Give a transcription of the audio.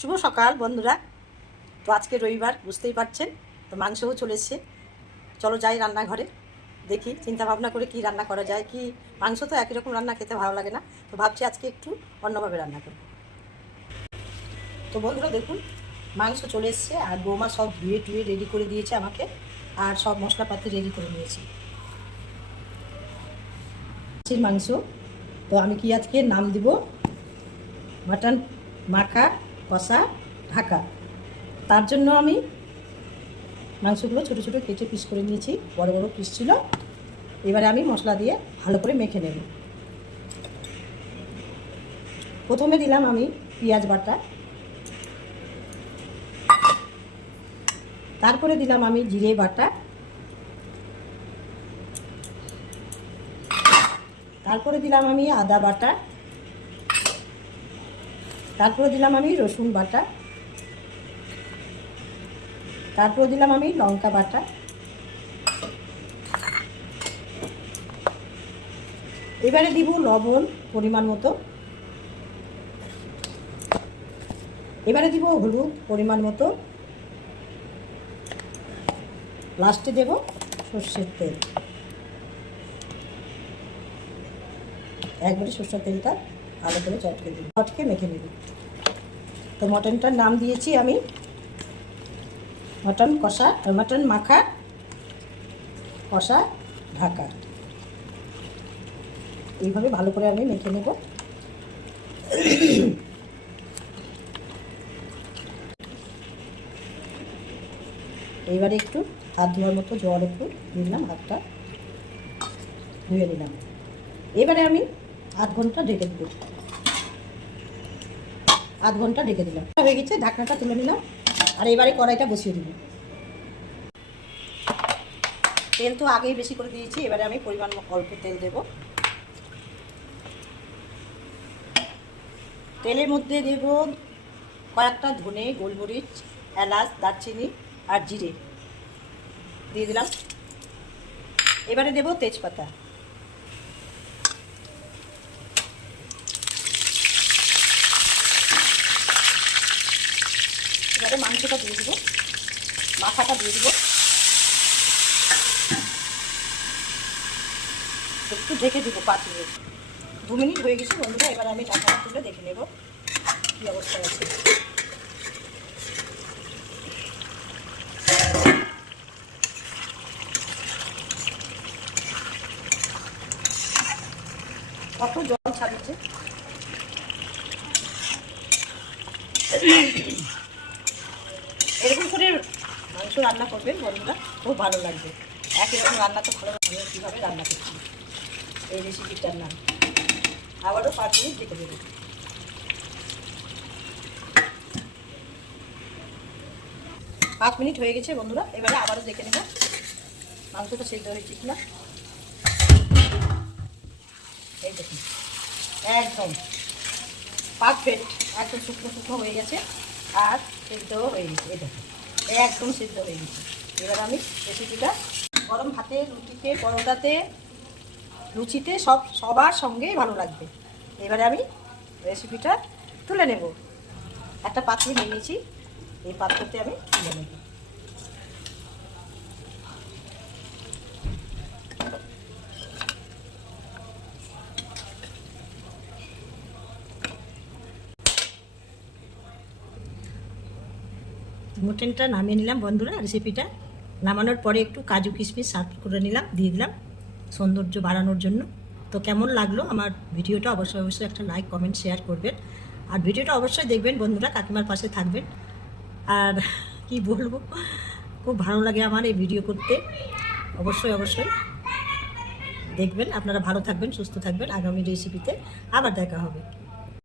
শুভ সকাল, বন্ধুরা। তো আজকে রবিবার, বুঝতেই পারছেন, তো মাংসও চলে চলো যাই রান্নাঘরে, দেখি চিন্তা ভাবনা করে কি রান্না করা যায়। কি মাংস তো একই রকম রান্না খেতে ভালো লাগে না, তো ভাবছি আজকে একটু অন্যভাবে রান্না করব। তো বন্ধুরা, দেখুন, মাংস চলে এসছে, আর বৌমা সব ধুয়ে টুয়ে রেডি করে দিয়েছে আমাকে, আর সব মশলাপাতি রেডি করে নিয়েছি। মাংস, তো আমি কি আজকে নাম দিব? মাটন মাখা কষা ঢাকা। তার জন্য আমি মাংসগুলো ছোটো ছোটো কেটে পিস করে নিয়েছি, বড় বড় পিস ছিল। এবারে আমি মশলা দিয়ে ভালো করে মেখে নেব। প্রথমে দিলাম আমি পেঁয়াজ বাটা। তারপরে দিলাম আমি জিরে বাটা। তারপরে দিলাম আমি আদা বাটা। তারপরে দিলাম আমি রসুন বাটা। তারপরে দিলাম আমি লঙ্কা বাটা। এবারে দিব লবণ পরিমাণ মতো। এবারে দিব হলুদ পরিমাণ মতো। লাস্টে দেব সর্ষের তেল। একবারে সর্ষের তেলটা ভালো করে চটকে দিই চটকে মেখে নেব। তো মটনটার নাম দিয়েছি আমি মটন কষা মটন মাখা, কষা, ঢাকা। এইভাবে ভালো করে আমি মেখে নেব। এইবারে একটু হাত ধোয়ার মতো জল একটু নিলাম হাতটা ধুয়ে নিলাম। এবারে আমি আধ ঘণ্টা ঢেকে দেবো। আধ ঘণ্টা ঢেকে দিলাম। হয়ে গেছে, ঢাকনাটা তুলে নিলাম, আর এবারে কড়াইটা বসিয়ে দিব। তেল তো আগেই বেশি করে দিয়েছি, এবারে আমি পরিমাণ অল্প তেল দেব। তেলের মধ্যে দেব কয়েকটা ধনে, গোলমরিচ, এলাচ, দারচিনি আর জিরে। দিয়ে দিলাম। এবারে দেব তেজপাতা। এবারে মাংসটা দিয়ে দিব। মাথাটা দিয়ে দিব। একটু ঢেকে দিব মিনিট। দু মিনিট হয়ে গেছে বন্ধুরা, এবার আমি ঢাকাটা তুলে দেখে নেব কী অবস্থা আছে। কত জল ছাড়িয়েছে? এরকম করে মাংস রান্না করবেন বন্ধুরা খুব ভালো লাগবে। একই রকম রান্না তো ভালো আমি কীভাবে রান্না করছি? এই রেসিপিটার নাম। আবারও পাঁচ মিনিট দেখে দেবো পাঁচ মিনিট হয়ে গেছে বন্ধুরা, এবারে আবারও দেখে নেব মাংসটা সেদ্ধ হয়েছে কিনা। এই দেখুন, একদম পারফেক্ট একদম শুকনো শুকনো হয়ে গেছে। আর সিদ্ধ হয়ে গেছে দেখুন একদম সেদ্ধ হয়ে গেছে। এবার আমি রেসিপিটা গরম ভাতে, রুটিতে, পরোটাতে, লুচিতে, সব, সবার সঙ্গেই ভালো লাগবে। এবারে আমি রেসিপিটা তুলে নেব। একটা পাত্রে নিয়ে নিয়েছি, এই পাত্রতে আমি তুলে নেব। মটনটা নামিয়ে নিলাম বন্ধুরা রেসিপিটা নামানোর পরে একটু কাজু কিশমিশ সার্ভ করে নিলাম, দিয়ে দিলাম সৌন্দর্য বাড়ানোর জন্য। তো কেমন লাগল আমার ভিডিওটা অবশ্যই অবশ্যই একটা লাইক কমেন্ট শেয়ার করবেন। আর ভিডিওটা অবশ্যই দেখবেন বন্ধুরা, কাকিমার পাশে থাকবেন। আর কি বলব, খুব ভালো লাগে আমার এই ভিডিও করতে। অবশ্যই অবশ্যই দেখবেন। আপনারা ভালো থাকবেন, সুস্থ থাকবেন আগামী রেসিপিতে আবার দেখা হবে।